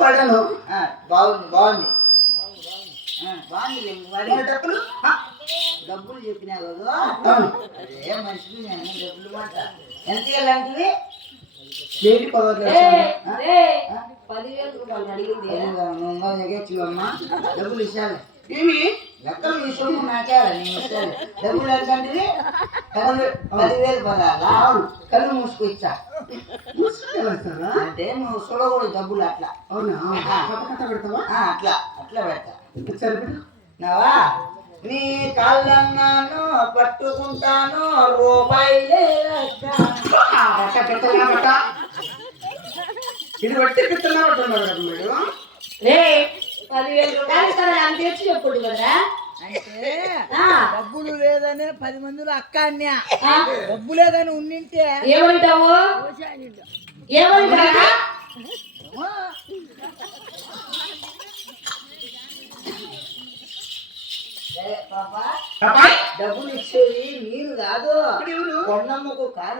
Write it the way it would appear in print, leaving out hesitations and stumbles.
పడను బాగుంది బాగుంది బాగుంది డబ్బులు డబ్బులు చెప్పినా కదా అదే మనిషికి నేను డబ్బులు మాట ఎంత ఇవ్వాలంటే ఏంటి 10,000 రూపాయలు అడిగింది అమ్మా డబ్బులు ఇచ్చాను ఏమి లెక్కలు విషయం నాకే నేను ఇస్తాను డబ్బులు ఎంతంటే 10,000 పదాలా కళ్ళు మూసుకొచ్చా అంటే నువ్వు చూడకూడదు డబ్బులు అట్లా అవునా పెడతావా అట్లా అట్లా పెడతా సరిపెట్టు నావా నీ కాళ్ళన్నాను పట్టుకుంటాను రూపాయలే ఇది బట్టి పిత్తనా పట్టున్నారు కదా మీరు 10,000 రూపాయలు అంత తెచ్చి చెప్పుడు కదా అంటే డబ్బులు లేదని 10 మందిలో అక్క అన్యా డబ్బు లేదని ఉండింటే ఏమంటావు ఏమంటావా డబ్బులు ఇచ్చేది మీరు కాదు కొండమ్మకు కాదు